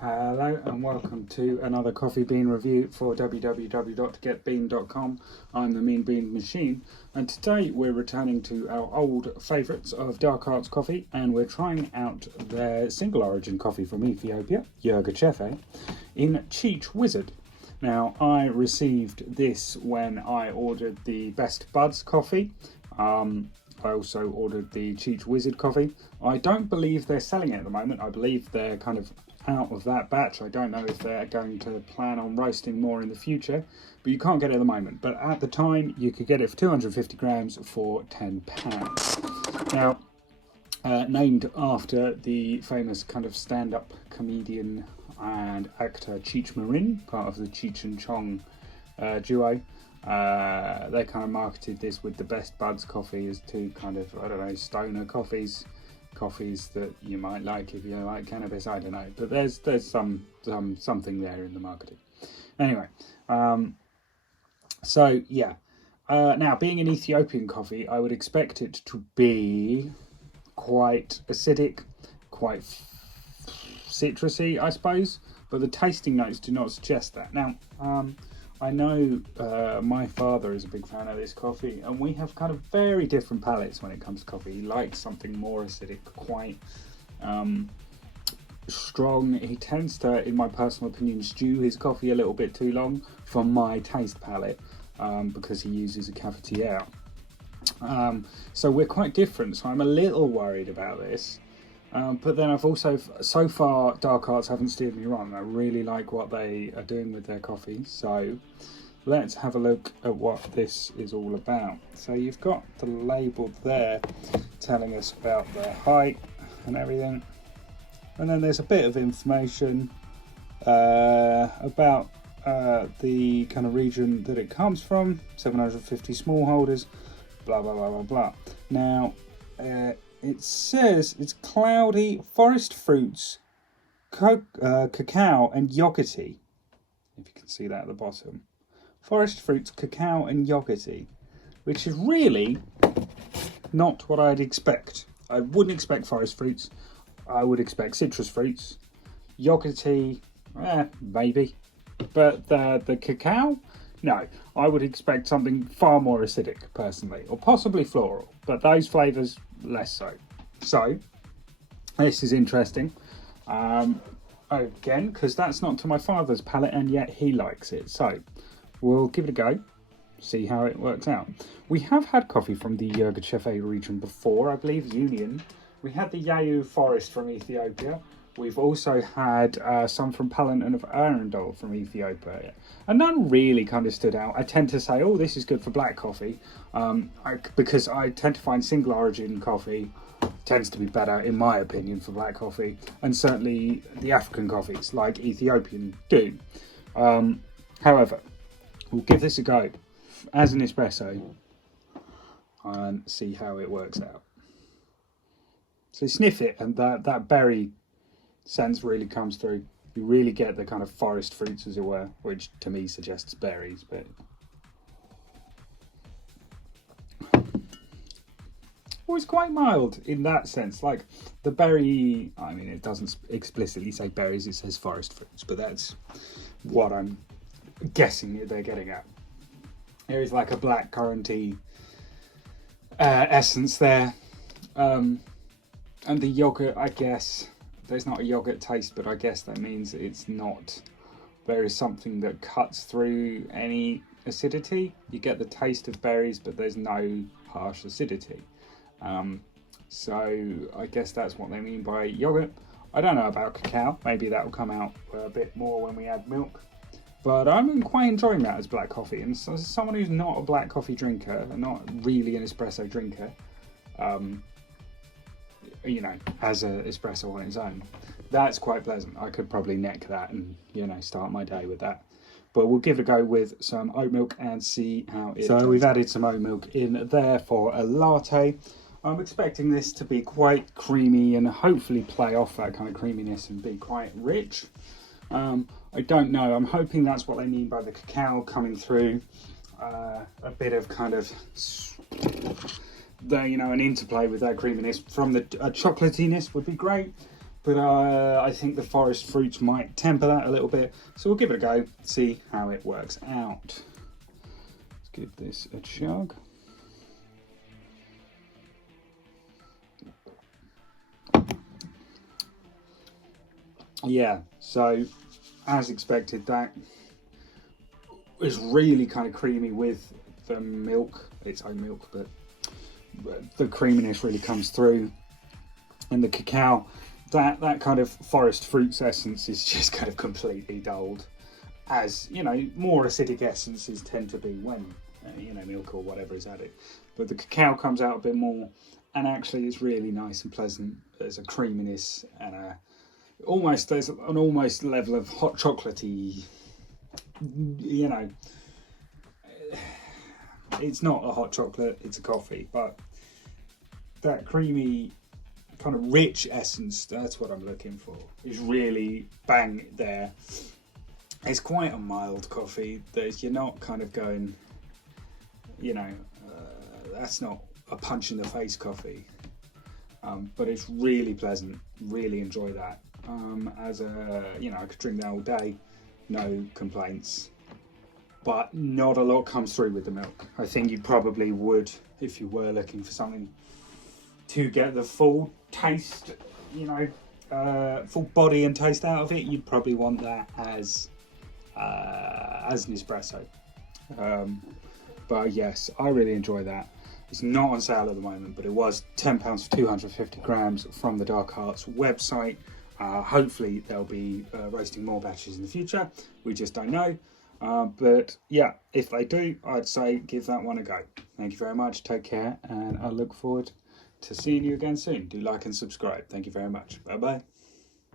Hello and welcome to another coffee bean review for www.getbean.com. I'm the Mean Bean Machine, and today we're returning to our old favourites of Dark Arts Coffee, and we're trying out their single origin coffee from Ethiopia, Yerga Chefe, in Cheech Wizard. Now, I received this when I ordered the Best Buds coffee. I also ordered the Cheech Wizard coffee. I don't believe they're selling it at the moment. I believe they're kind of out of that batch. I don't know if they're going to plan on roasting more in the future, but you can't get it at the moment. But at the time, you could get it for 250 grams for £10. Now, named after the famous kind of stand-up comedian and actor Cheech Marin, part of the Cheech and Chong duo. They kind of marketed this with the Best Buds coffee as two kind of, I don't know, stoner coffees that you might like if you like cannabis. I don't know, but there's something there in the marketing. Anyway, so yeah. Now, being an Ethiopian coffee, I would expect it to be quite acidic, quite citrusy, I suppose, but the tasting notes do not suggest that. Now, I know my father is a big fan of this coffee, and we have kind of very different palates when it comes to coffee. He likes something more acidic, quite strong. He tends to, in my personal opinion, stew his coffee a little bit too long for my taste palate, because he uses a cafetiere. So we're quite different, so I'm a little worried about this. But then I've also, so far, Dark Arts haven't steered me wrong. I really like what they are doing with their coffee. So let's have a look at what this is all about. So you've got the label there telling us about their height and everything. And then there's a bit of information about the kind of region that it comes from, 750 smallholders, blah, blah, blah, blah, blah. Now, it says it's cloudy forest fruits, cacao and yogurty. If you can see that at the bottom. Forest fruits, cacao and yogurty, which is really not what I'd expect. I wouldn't expect forest fruits. I would expect citrus fruits. Yogurty, maybe. But the cacao, no. I would expect something far more acidic, personally, or possibly floral. But those flavours, less so. So, this is interesting. Again, because that's not to my father's palate, and yet he likes it. So, we'll give it a go, see how it works out. We have had coffee from the Yerga Chefe region before, I believe Union. We had the Yayu Forest from Ethiopia. We've also had some from Palanton of Arundel from Ethiopia. And none really kind of stood out. I tend to say, oh, this is good for black coffee. Because I tend to find single origin coffee tends to be better, in my opinion, for black coffee. And certainly the African coffees, like Ethiopian, do. However, we'll give this a go as an espresso and see how it works out. So sniff it, and that berry sense really comes through. You really get the kind of forest fruits, as it were, which to me suggests berries, but it's quite mild in that sense. Like the berry, I mean, it doesn't explicitly say berries, it says forest fruits, but that's what I'm guessing they're getting at. There is like a black curranty essence there, and the yogurt, I guess. There's not a yogurt taste, but I guess that means it's not. There is something that cuts through any acidity. You get the taste of berries, but there's no harsh acidity. So I guess that's what they mean by yogurt. I don't know about cacao. Maybe that will come out a bit more when we add milk. But I'm quite enjoying that as black coffee. And so as someone who's not a black coffee drinker, not really an espresso drinker, you know, as an espresso on its own, that's quite pleasant. I could probably neck that and, you know, start my day with that. But we'll give it a go with some oat milk and see how it So we've added some oat milk in there for a latte. I'm expecting this to be quite creamy and hopefully play off that kind of creaminess and be quite rich. I don't know. I'm hoping that's what they mean by the cacao coming through. A bit of kind of an interplay with that creaminess from the chocolatiness would be great. But I think the forest fruits might temper that a little bit. So we'll give it a go, see how it works out. Let's give this a chug. Yeah, so as expected, that is really kind of creamy with the milk. It's own milk, but the creaminess really comes through. And the cacao, that kind of forest fruits essence is just kind of completely dulled, as you know, more acidic essences tend to be when you know, milk or whatever is added. But the cacao comes out a bit more, and actually it's really nice and pleasant. There's a creaminess and there's an almost level of hot chocolatey, you know. It's not a hot chocolate, it's a coffee, but that creamy kind of rich essence, that's what I'm looking for, is really bang there. It's quite a mild coffee. You're not kind of going, you know, that's not a punch in the face coffee, but it's really pleasant. Really enjoy that. As a, you know, I could drink that all day, no complaints. But not a lot comes through with the milk. I think you probably would, if you were looking for something to get the full taste, you know, full body and taste out of it, you'd probably want that as an espresso. But yes, I really enjoy that. It's not on sale at the moment, but it was £10 for 250 grams from the Dark Arts website. Hopefully they'll be roasting more batches in the future. We just don't know. But yeah, if they do, I'd say give that one a go. Thank you very much. Take care, and I look forward to seeing you again soon. Do like and subscribe. Thank you very much. Bye bye.